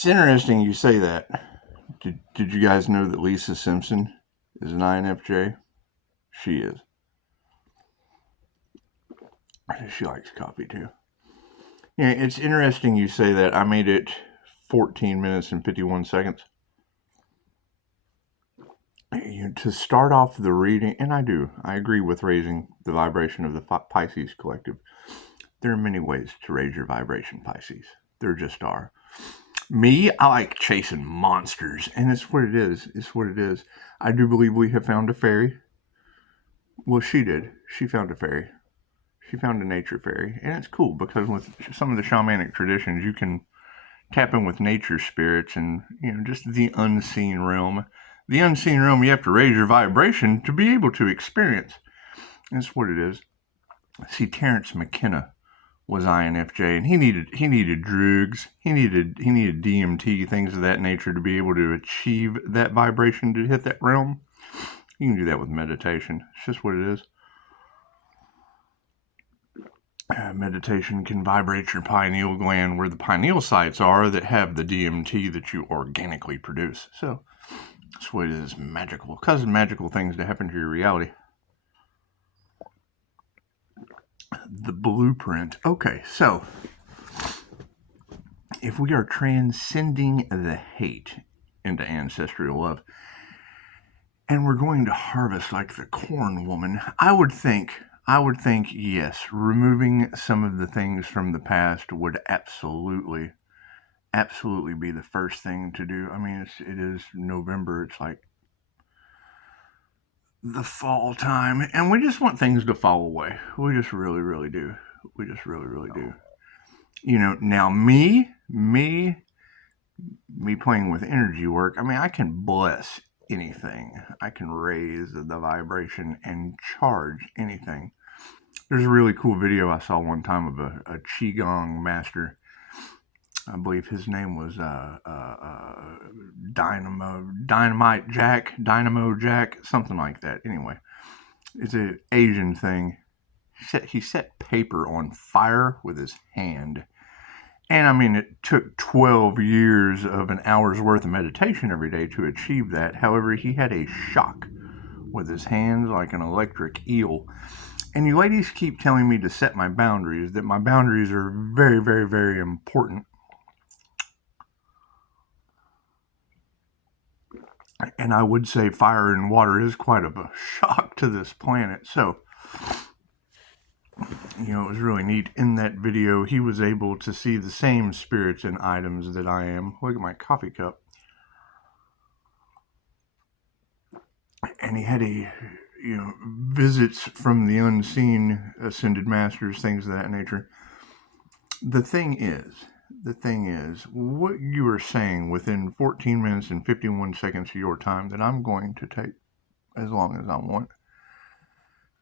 It's interesting you say that. Did you guys know that Lisa Simpson is an INFJ? She is. She likes coffee too. Yeah, it's interesting you say that. I made it 14 minutes and 51 seconds. To start off the reading, and I agree with raising the vibration of the Pisces collective. There are many ways to raise your vibration, Pisces. There just are. Me, I like chasing monsters, and it's what it is. It's what it is. I do believe we have found a fairy. Well, she did. She found a fairy. She found a nature fairy, and it's cool because with some of the shamanic traditions, you can tap in with nature spirits and, just the unseen realm. The unseen realm, you have to raise your vibration to be able to experience. That's what it is. See, Terrence McKenna was INFJ, and he needed drugs, he needed DMT, things of that nature to be able to achieve that vibration to hit that realm. You can do that with meditation. It's just what it is. Meditation can vibrate your pineal gland where the pineal sites are that have the DMT that you organically produce. So that's what it is. Magical. Causes magical things to happen to your reality. The blueprint. Okay, so if we are transcending the hate into ancestral love, and we're going to harvest like the corn woman, I would think, yes, removing some of the things from the past would absolutely be the first thing to do. I mean, it is November. It's like the fall time, and we just want things to fall away. We just really, really do. We just really, really do. Now me playing with energy work, I mean, I can bless anything. I can raise the vibration and charge anything. There's a really cool video I saw one time of a Qigong master. I believe his name was Dynamo Jack, something like that. Anyway, it's an Asian thing. He set paper on fire with his hand. And I mean, it took 12 years of an hour's worth of meditation every day to achieve that. However, he had a shock with his hands like an electric eel. And you ladies keep telling me to set my boundaries, that my boundaries are very, very, very important. And I would say fire and water is quite of a shock to this planet. So, it was really neat. In that video, he was able to see the same spirits and items that I am. Look at my coffee cup. And he had visits from the unseen ascended masters, things of that nature. The thing is, what you are saying within 14 minutes and 51 seconds of your time that I'm going to take as long as I want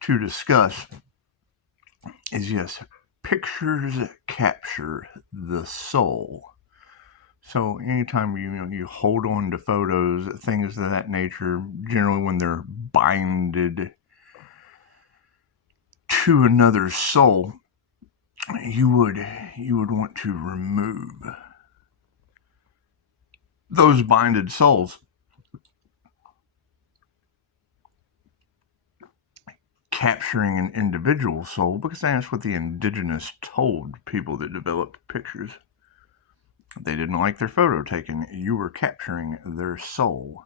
to discuss is, yes, pictures capture the soul. So anytime you hold on to photos, things of that nature, generally when they're binded to another soul, you would want to remove those binded souls. Capturing an individual soul, because that's what the indigenous told people that developed pictures. They didn't like their photo taken. You were capturing their soul.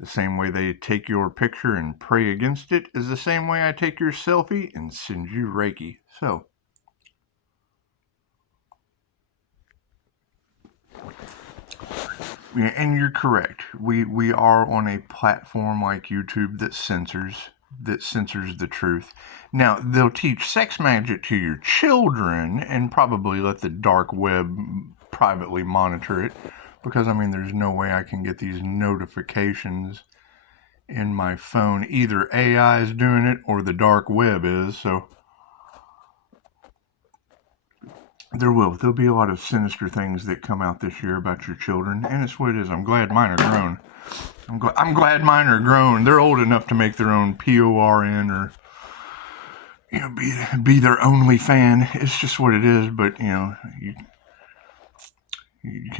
The same way they take your picture and pray against it is the same way I take your selfie and send you Reiki. So, yeah, and you're correct. We are on a platform like YouTube that censors the truth. Now, they'll teach sex magic to your children and probably let the dark web privately monitor it, because I mean, there's no way I can get these notifications in my phone. Either AI is doing it or the dark web is. So there'll be a lot of sinister things that come out this year about your children, and it's what it is. I'm glad mine are grown. I'm glad mine are grown. They're old enough to make their own PORN or be their only fan. It's just what it is. But You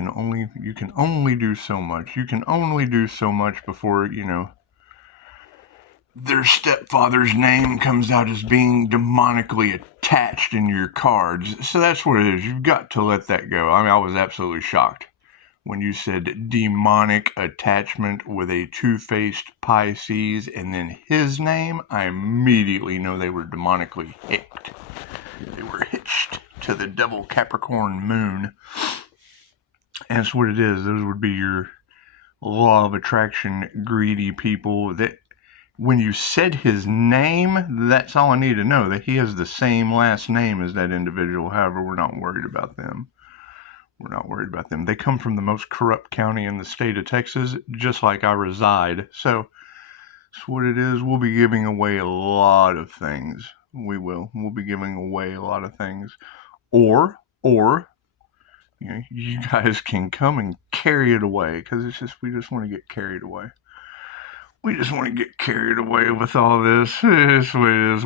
can only do so much. You can only do so much before, their stepfather's name comes out as being demonically attached in your cards. So that's what it is. You've got to let that go. I mean, I was absolutely shocked when you said demonic attachment with a two-faced Pisces and then his name. I immediately know they were demonically hicked. They were hitched to the devil Capricorn moon. And that's what it is. Those would be your law of attraction greedy people that when you said his name, that's all I need to know, that he has the same last name as that individual. However, we're not worried about them. We're not worried about them. They come from the most corrupt county in the state of Texas, just like I reside. So that's what it is. We'll be giving away a lot of things. We will. We'll be giving away a lot of things. Or, you guys can come and carry it away, because we just want to get carried away. We just want to get carried away with all this. This way it is.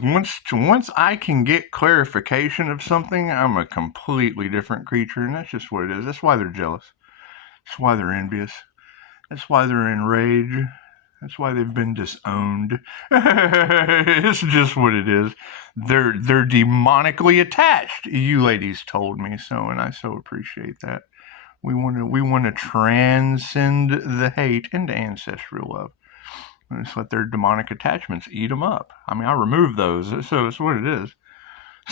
Once I can get clarification of something, I'm a completely different creature, and that's just what it is. That's why they're jealous. That's why they're envious. That's why they're enraged. That's why they've been disowned. It's just what it is. They're demonically attached. You ladies told me so, and I so appreciate that. We want to transcend the hate into ancestral love. Just let their demonic attachments eat them up. I mean, I remove those, so it's what it is.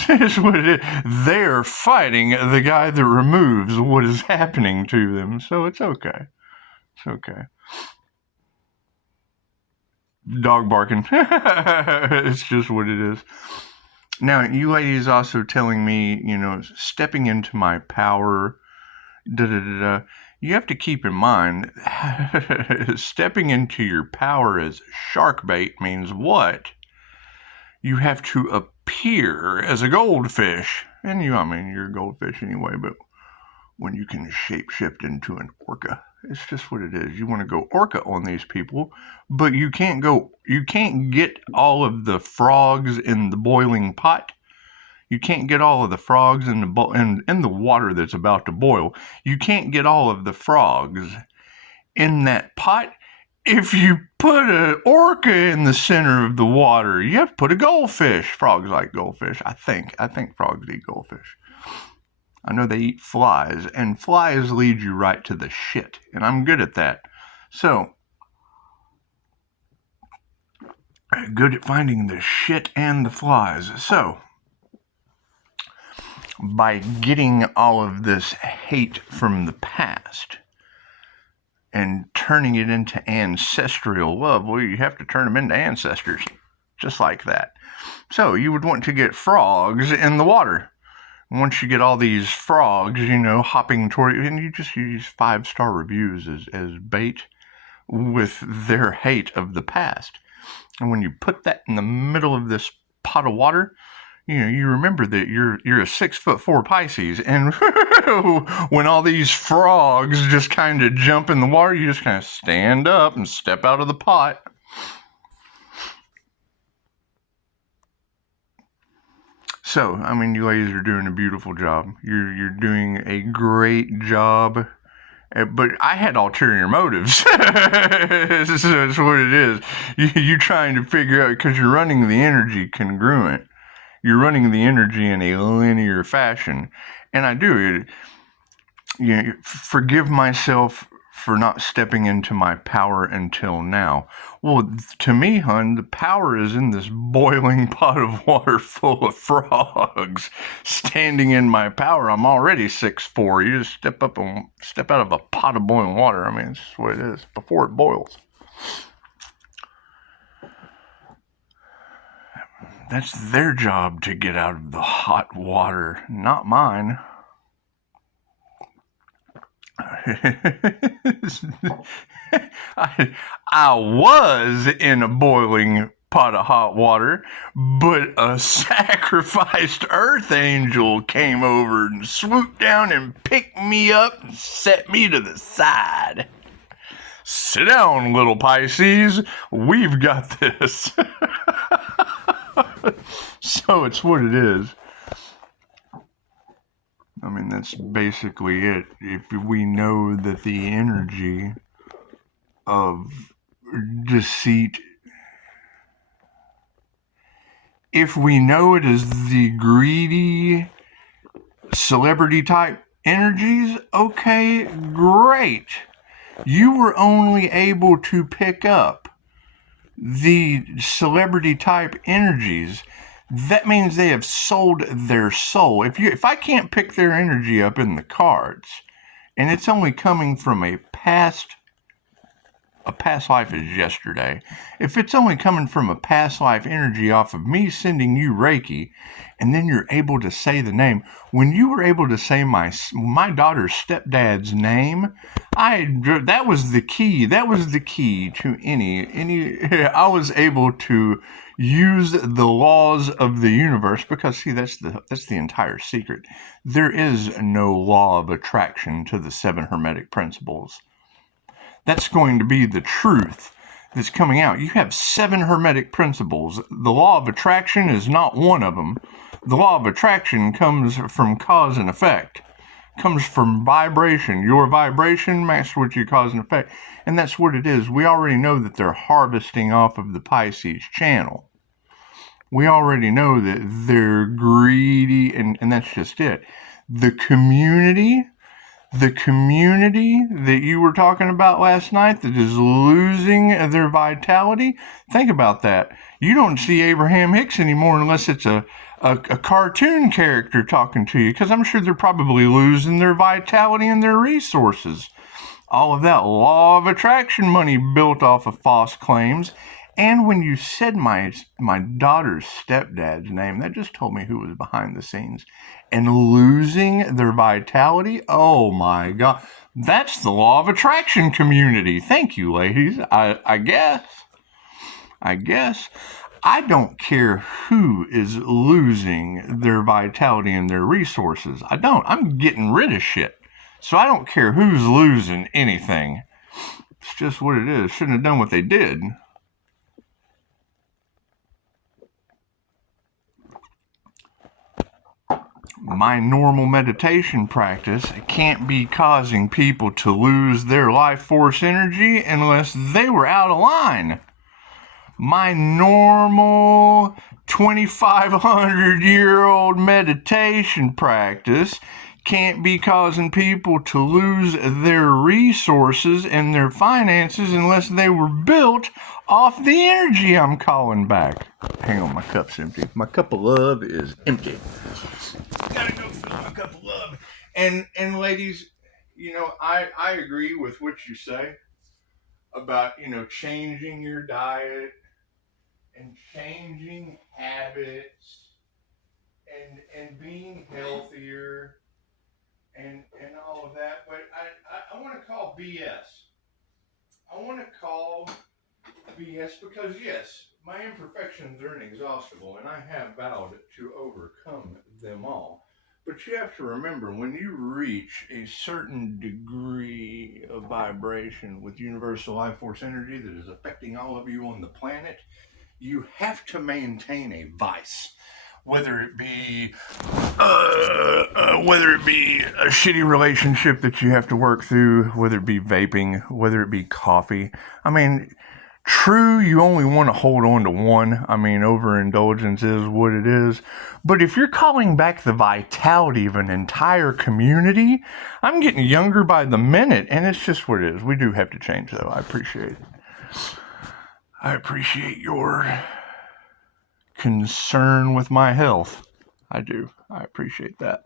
It's what it is. They're fighting the guy that removes what is happening to them, so it's okay. It's okay. Dog barking. It's just what it is. Now, you ladies also telling me, stepping into my power, you have to keep in mind, stepping into your power as shark bait means what? You have to appear as a goldfish. And you're a goldfish anyway, but when you can shapeshift into an orca, it's just what it is. You want to go orca on these people, but you can't get all of the frogs in the boiling pot. You can't get all of the frogs in the water that's about to boil. You can't get all of the frogs in that pot if you put an orca in the center of the water. You have to put a goldfish. Frogs like goldfish. I think frogs eat goldfish. I know they eat flies, and flies lead you right to the shit, and I'm good at that. So, good at finding the shit and the flies. So, by getting all of this hate from the past and turning it into ancestral love, well, you have to turn them into ancestors, just like that. So you would want to get frogs in the water. Once you get all these frogs, hopping toward you, and you just use 5-star reviews as bait with their hate of the past. And when you put that in the middle of this pot of water, you remember that you're a 6'4" Pisces, and when all these frogs just kind of jump in the water, you just kind of stand up and step out of the pot. So, you ladies are doing a beautiful job. You're doing a great job. But I had ulterior motives. That's what it is. You're trying to figure out, because you're running the energy congruent. You're running the energy in a linear fashion. And I do. Forgive myself for not stepping into my power until now. Well, to me, hon, the power is in this boiling pot of water full of frogs. Standing in my power, I'm already 6'4". You just step out of a pot of boiling water. It's just what it is, before it boils. That's their job to get out of the hot water, not mine. I was in a boiling pot of hot water, but a sacrificed earth angel came over and swooped down and picked me up and set me to the side. Sit down, little Pisces. We've got this. So it's what it is. I mean, that's basically it. If we know that the energy of deceit, if we know it is the greedy celebrity type energies, okay, great. You were only able to pick up the celebrity type energies. That means they have sold their soul. If I can't pick their energy up in the cards, and it's only coming from a past life is yesterday. If it's only coming from a past life energy off of me sending you Reiki, and then you're able to say the name, when you were able to say my daughter's stepdad's name, that was the key. That was the key to any. I was able to use the laws of the universe, because see, that's the entire secret. There is no law of attraction to the 7 Hermetic principles. That's going to be the truth that's coming out. You have 7 Hermetic principles. The law of attraction is not one of them. The law of attraction comes from cause and effect. Comes from vibration. Your vibration matches what you cause and effect. And that's what it is. We already know that they're harvesting off of the Pisces channel. We already know that they're greedy, and that's just it. The community that you were talking about last night that is losing their vitality, think about that. You don't see Abraham Hicks anymore unless it's a cartoon character talking to you, because I'm sure they're probably losing their vitality and their resources. All of that law of attraction money built off of false claims. And when you said my daughter's stepdad's name, that just told me who was behind the scenes. And losing their vitality, oh my God. That's the law of attraction community. Thank you, ladies. I guess. I don't care who is losing their vitality and their resources. I don't. I'm getting rid of shit. So I don't care who's losing anything. It's just what it is. Shouldn't have done what they did. My normal meditation practice can't be causing people to lose their life force energy unless they were out of line. My normal 2,500-year-old meditation practice can't be causing people to lose their resources and their finances unless they were built off the energy I'm calling back. Hang on, my cup's empty. My cup of love is empty. Gotta go fill my cup of love. And ladies, I agree with what you say about, changing your diet and changing habits and being healthier and all of that. But I want to call BS. I want to call BS because, yes, my imperfections are inexhaustible, and I have vowed to overcome them all. But you have to remember, when you reach a certain degree of vibration with universal life force energy that is affecting all of you on the planet, you have to maintain a vice. Whether it be a shitty relationship that you have to work through, whether it be vaping, whether it be coffee. I mean, true, you only want to hold on to one. I mean, overindulgence is what it is. But if you're calling back the vitality of an entire community, I'm getting younger by the minute, and it's just what it is. We do have to change, though. I appreciate it. I appreciate your concern with my health. I do. I appreciate that.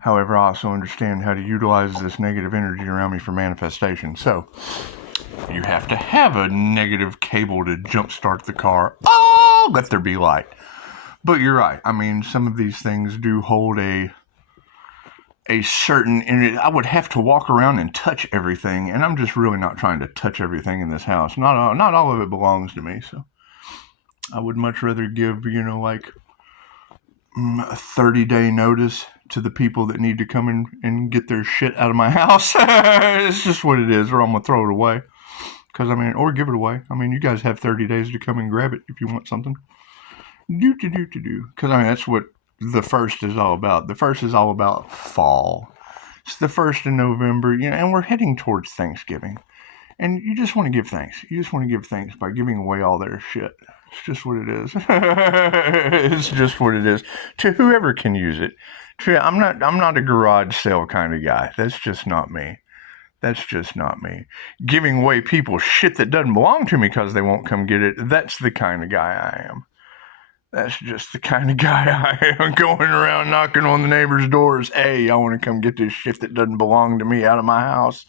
However, I also understand how to utilize this negative energy around me for manifestation. So, you have to have a negative cable to jumpstart the car. Oh, let there be light. But you're right. I mean, some of these things do hold a certain, and I would have to walk around and touch everything, and I'm just really not trying to touch everything in this house. Not all of it belongs to me, so I would much rather give, like a 30-day notice to the people that need to come in and get their shit out of my house. It's just what it is, or I'm gonna throw it away. Or give it away. I mean, you guys have 30 days to come and grab it if you want something. Because I mean, that's what the first is all about. The first is all about fall. It's the 1st of November, and we're heading towards Thanksgiving. And you just want to give thanks. You just want to give thanks by giving away all their shit. It's just what it is. It's just what it is. To whoever can use it. I'm not a garage sale kind of guy. That's just not me. That's just not me. Giving away people shit that doesn't belong to me because they won't come get it. That's the kind of guy I am. That's just the kind of guy I am, going around knocking on the neighbors' doors. Hey, I want to come get this shit that doesn't belong to me out of my house.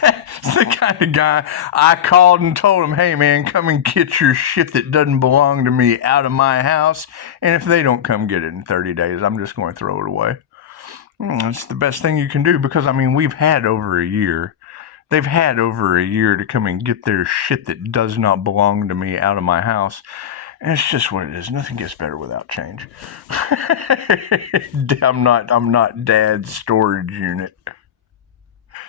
That's the kind of guy I called and told him, hey man, come and get your shit that doesn't belong to me out of my house. And if they don't come get it in 30 days, I'm just going to throw it away. It's the best thing you can do because, I mean, we've had over a year. They've had over a year to come and get their shit that does not belong to me out of my house. And it's just what it is. Nothing gets better without change. I'm not Dad's storage unit.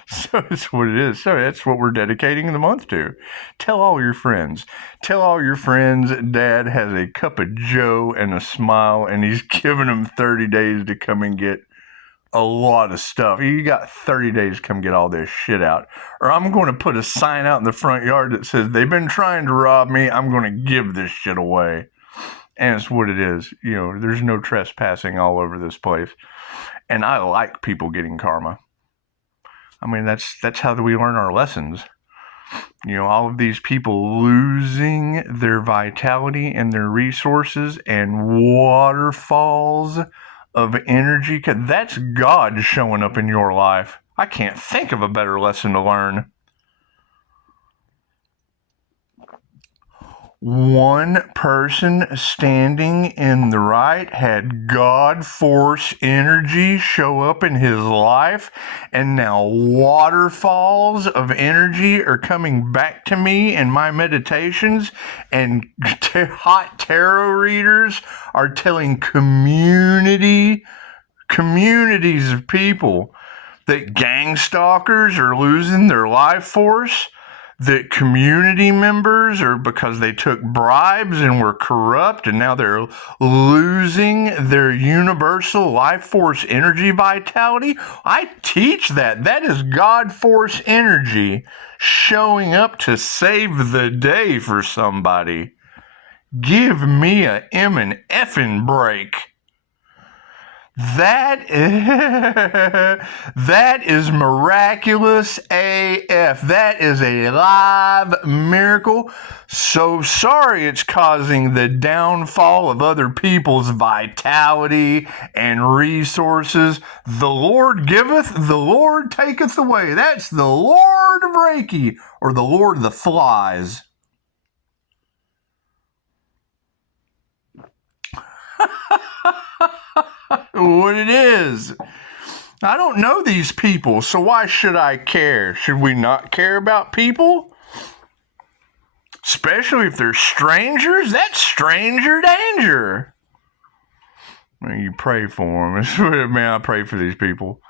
So it's what it is. So that's what we're dedicating the month to. Tell all your friends. Tell all your friends Dad has a cup of joe and a smile, and he's giving them 30 days to come and get a lot of stuff. You got 30 days to come get all this shit out. Or I'm going to put a sign out in the front yard that says, they've been trying to rob me. I'm going to give this shit away. And it's what it is. There's no trespassing all over this place. And I like people getting karma. I mean, that's how we learn our lessons. All of these people losing their vitality and their resources and waterfalls of energy. That's God showing up in your life. I can't think of a better lesson to learn. One person standing in the right had God force energy show up in his life, and now waterfalls of energy are coming back to me in my meditations, and hot tarot readers are telling communities of people that gang stalkers are losing their life force, that community members are, because they took bribes and were corrupt, and now they're losing their universal life force energy vitality. I teach that. That is God force energy showing up to save the day for somebody. Give me a M and effing break. That is miraculous AF. That is a live miracle. So sorry it's causing the downfall of other people's vitality and resources. The Lord giveth, the Lord taketh away. That's the Lord of Reiki, or the Lord of the Flies. What it is. I don't know these people, so why should I care? Should we not care about people? Especially if they're strangers? That's stranger danger. You pray for them. Man, I pray for these people.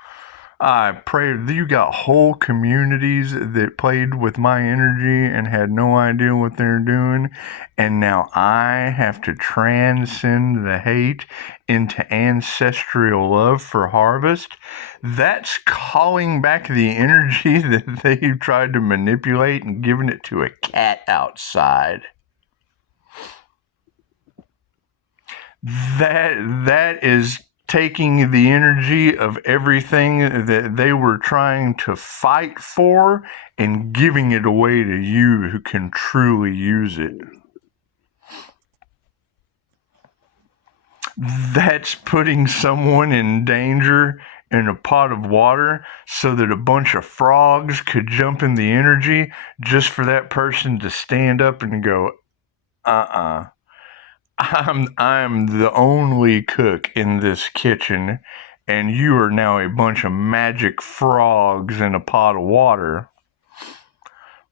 I pray you got whole communities that played with my energy and had no idea what they're doing. And now I have to transcend the hate into ancestral love for harvest. That's calling back the energy that they tried to manipulate and giving it to a cat outside. That is taking the energy of everything that they were trying to fight for and giving it away to you who can truly use it. That's putting someone in danger in a pot of water so that a bunch of frogs could jump in the energy just for that person to stand up and go, I'm the only cook in this kitchen, and you are now a bunch of magic frogs in a pot of water.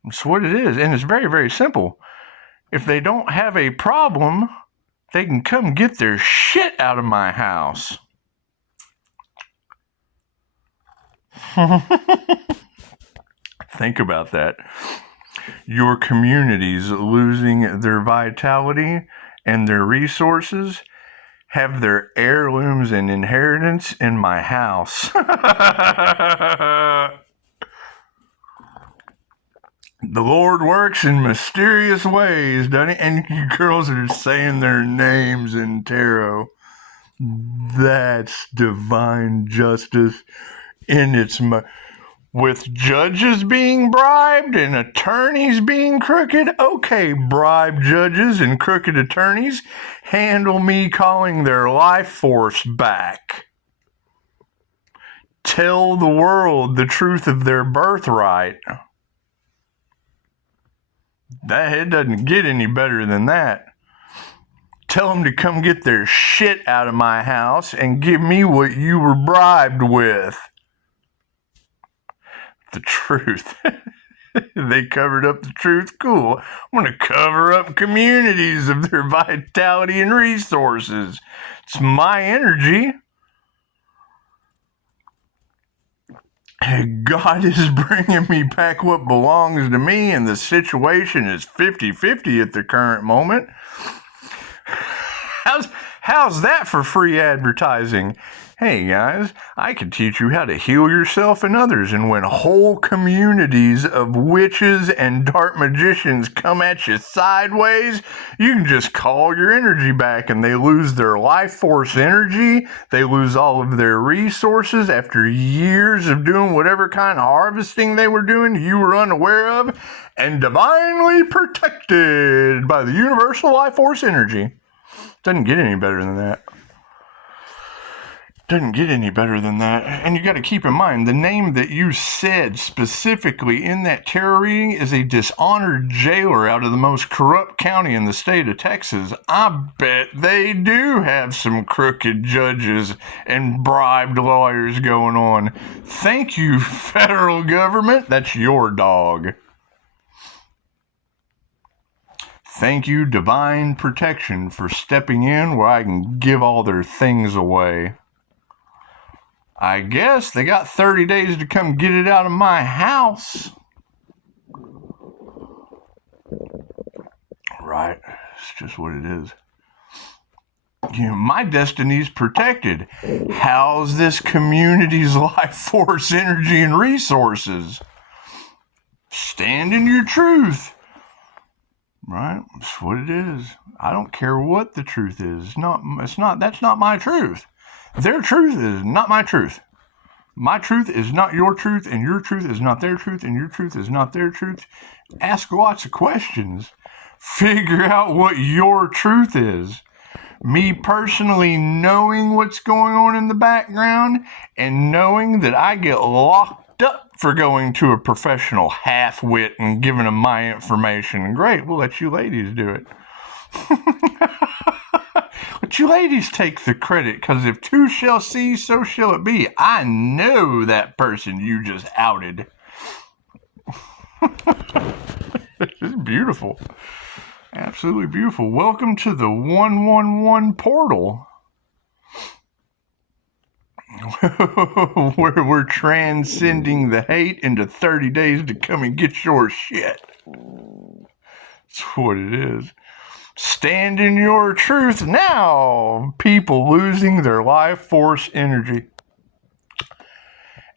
That's what it is, and it's very, very simple. If they don't have a problem, they can come get their shit out of my house. Think about that. Your community's losing their vitality, and their resources have their heirlooms and inheritance in my house. The Lord works in mysterious ways, doesn't he? And you girls are saying their names in tarot. That's divine justice in its... With judges being bribed and attorneys being crooked, okay, bribed judges and crooked attorneys, handle me calling their life force back. Tell the world the truth of their birthright. It doesn't get any better than that. Tell them to come get their shit out of my house and give me what you were bribed with. The truth. They covered up the truth. Cool. I'm going to cover up communities of their vitality and resources. It's my energy. God is bringing me back what belongs to me, and the situation is 50-50 at the current moment. How's that for free advertising? Hey guys, I can teach you how to heal yourself and others, and when whole communities of witches and dark magicians come at you sideways, you can just call your energy back and they lose their life force energy, they lose all of their resources after years of doing whatever kind of harvesting they were doing you were unaware of, and divinely protected by the universal life force energy. Doesn't get any better than that. Doesn't get any better than that. And you got to keep in mind, the name that you said specifically in that tarot reading is a dishonored jailer out of the most corrupt county in the state of Texas. I bet they do have some crooked judges and bribed lawyers going on. Thank you, federal government. That's your dog. Thank you, divine protection, for stepping in where I can give all their things away. I guess they got 30 days to come get it out of my house. Right. It's just what it is. You know, my destiny's protected. How's this community's life force, energy, and resources? Stand in your truth. Right? That's what it is. I don't care what the truth is. That's not my truth. Their truth is not my truth. My truth is not your truth, and your truth is not their truth, and your truth is not their truth. Ask lots of questions. Figure out what your truth is. Me personally knowing what's going on in the background and knowing that I get locked up for going to a professional half-wit and giving them my information. Great, we'll let you ladies do it. But you ladies take the credit, because if two shall see, so shall it be. I know that person you just outed. It's beautiful. Absolutely beautiful. Welcome to the 111 portal. Where we're transcending the hate into 30 days to come and get your shit. That's what it is. Stand in your truth now. People losing their life force energy.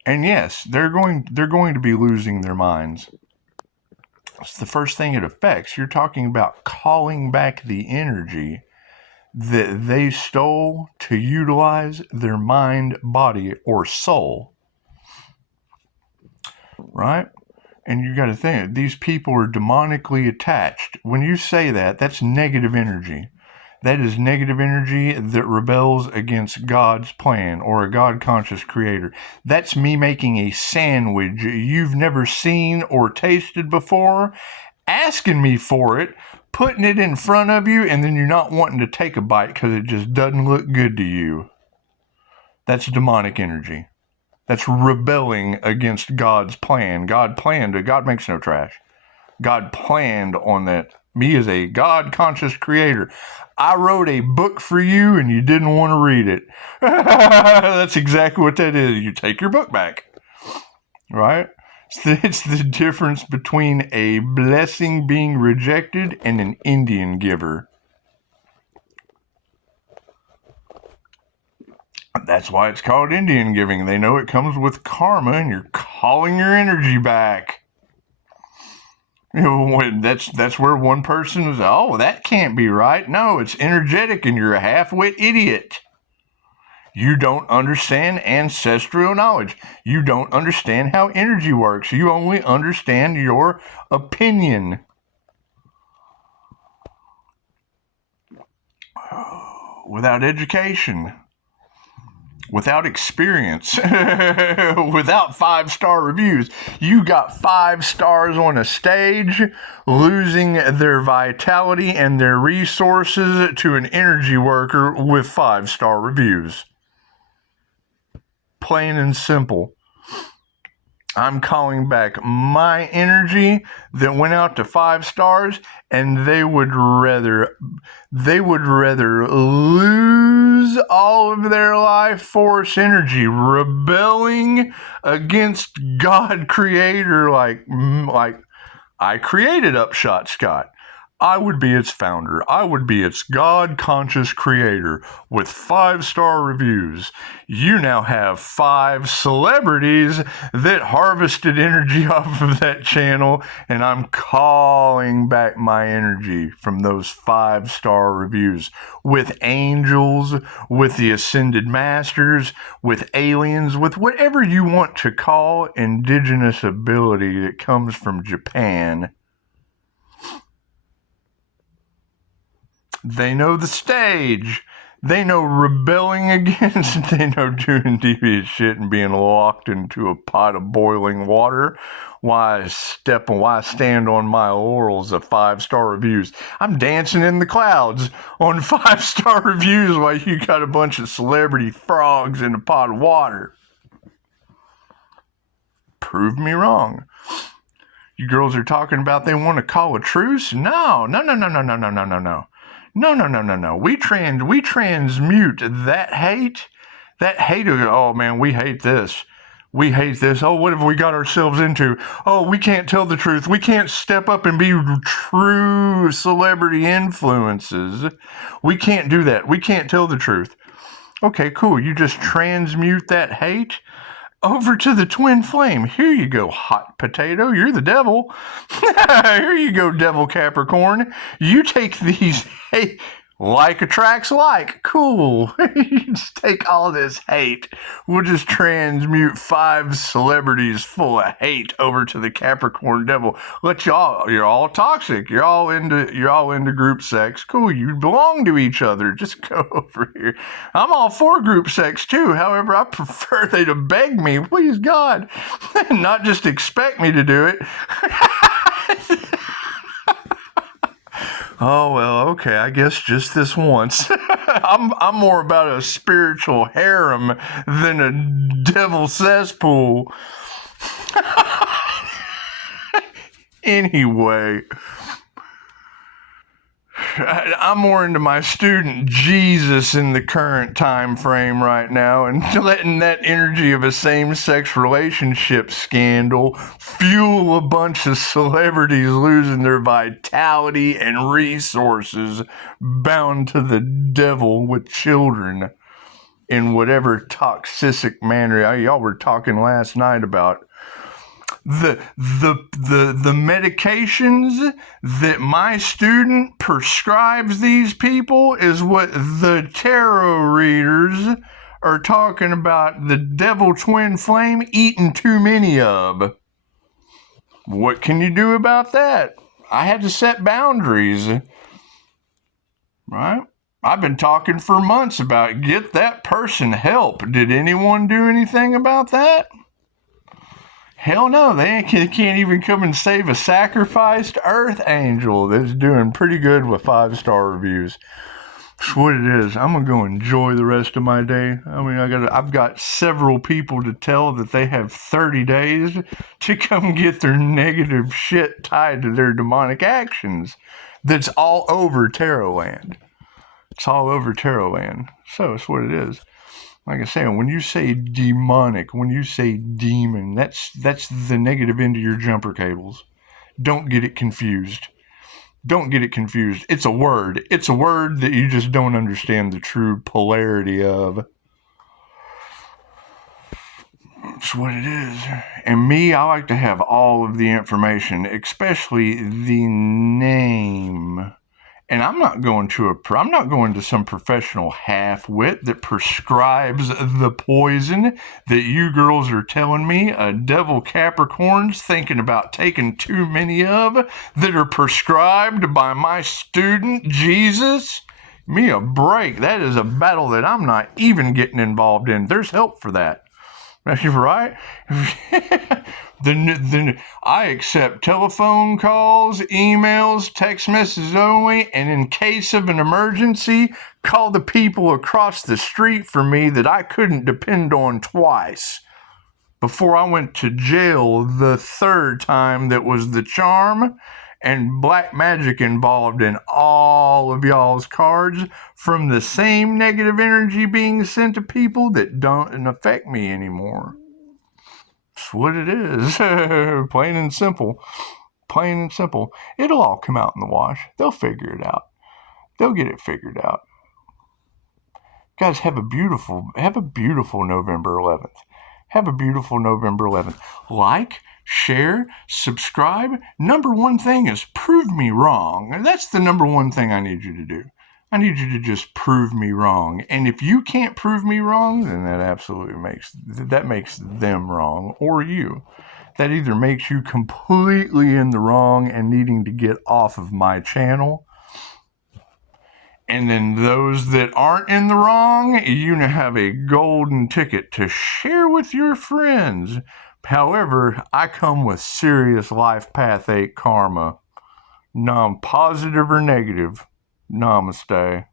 And yes, they're going to be losing their minds. It's the first thing it affects. You're talking about calling back the energy that they stole to utilize their mind, body, or soul. Right? And you got to think, these people are demonically attached. When you say that, that's negative energy. That is negative energy that rebels against God's plan or a God-conscious creator. That's me making a sandwich you've never seen or tasted before, asking me for it, putting it in front of you, and then you're not wanting to take a bite because it just doesn't look good to you. That's demonic energy. That's rebelling against God's plan. God makes no trash. God planned on that. Me as a God-conscious creator. I wrote a book for you and you didn't want to read it. That's exactly what that is. You take your book back. Right? It's the difference between a blessing being rejected and an Indian giver. That's why it's called Indian giving. They know it comes with karma and you're calling your energy back. You know, that's where one person is, oh, that can't be right. No, it's energetic and you're a half-wit idiot. You don't understand ancestral knowledge. You don't understand how energy works. You only understand your opinion. Without education, without experience, without 5-star reviews. You got 5 stars on a stage, losing their vitality and their resources to an energy worker with 5-star reviews. Plain and simple. I'm calling back my energy that went out to 5 stars, and they would rather lose all of their life force energy rebelling against God creator like I created Upshotscott. I would be its founder. I would be its God-conscious creator with 5-star reviews. You now have 5 celebrities that harvested energy off of that channel, and I'm calling back my energy from those 5-star reviews with angels, with the ascended masters, with aliens, with whatever you want to call indigenous ability that comes from Japan. They know the stage. They know rebelling against. They know doing devious shit and being locked into a pot of boiling water. Why stand on my laurels of 5-star reviews? I'm dancing in the clouds on 5-star reviews while you got a bunch of celebrity frogs in a pot of water. Prove me wrong. You girls are talking about they want to call a truce? No. No. We transmute that hate. That hate of, oh man, we hate this. We hate this. Oh, what have we got ourselves into? Oh, we can't tell the truth. We can't step up and be true celebrity influences. We can't do that. We can't tell the truth. Okay, cool. You just transmute that hate over to the twin flame. Here you go, hot potato. You're the devil. Here you go, devil Capricorn. You take these, hey, like attracts like. Cool. You just take all this hate. We'll just transmute 5 celebrities full of hate over to the Capricorn devil. You're all toxic. You're all into group sex. Cool. You belong to each other. Just go over here. I'm all for group sex too. However, I prefer they to beg me, please God, not just expect me to do it. Oh, well, okay, I guess just this once. I'm more about a spiritual harem than a devil cesspool. Anyway, I'm more into my student Jesus in the current time frame right now, and letting that energy of a same-sex relationship scandal fuel a bunch of celebrities losing their vitality and resources, bound to the devil with children in whatever toxic manner. Y'all were talking last night about the medications that my student prescribes these people is what the tarot readers are talking about the devil twin flame eating too many of. What can you do about that? I had to set boundaries, right? I've been talking for months about get that person help. Did anyone do anything about that? Hell no, they can't even come and save a sacrificed earth angel that's doing pretty good with 5-star reviews. That's what it is. I'm going to go enjoy the rest of my day. I mean, I've got several people to tell that they have 30 days to come get their negative shit tied to their demonic actions. That's all over Tarotland. It's all over Tarotland. So it's what it is. Like I say, when you say demonic, when you say demon, that's the negative end of your jumper cables. Don't get it confused. Don't get it confused. It's a word. It's a word that you just don't understand the true polarity of. That's what it is. And me, I like to have all of the information, especially the name. And I'm not going to some professional half-wit that prescribes the poison that you girls are telling me a devil Capricorn's thinking about taking too many of that are prescribed by my student Jesus. Me a break. That is a battle that I'm not even getting involved in. There's help for that. Right? Then I accept telephone calls, emails, text messages only, and in case of an emergency, call the people across the street for me that I couldn't depend on twice. Before I went to jail the third time that was the charm, and black magic involved in all of y'all's cards from the same negative energy being sent to people that don't affect me anymore. That's what it is. Plain and simple. Plain and simple. It'll all come out in the wash. They'll figure it out. They'll get it figured out. Guys, have a beautiful November 11th. Have a beautiful November 11th. Like, share, subscribe. Number one thing is prove me wrong. And that's the number one thing I need you to do. I need you to just prove me wrong. And if you can't prove me wrong, then that makes them wrong, or you. That either makes you completely in the wrong and needing to get off of my channel. And then those that aren't in the wrong, you have a golden ticket to share with your friends. However, I come with serious life path 8 karma. Non-positive or negative. Namaste.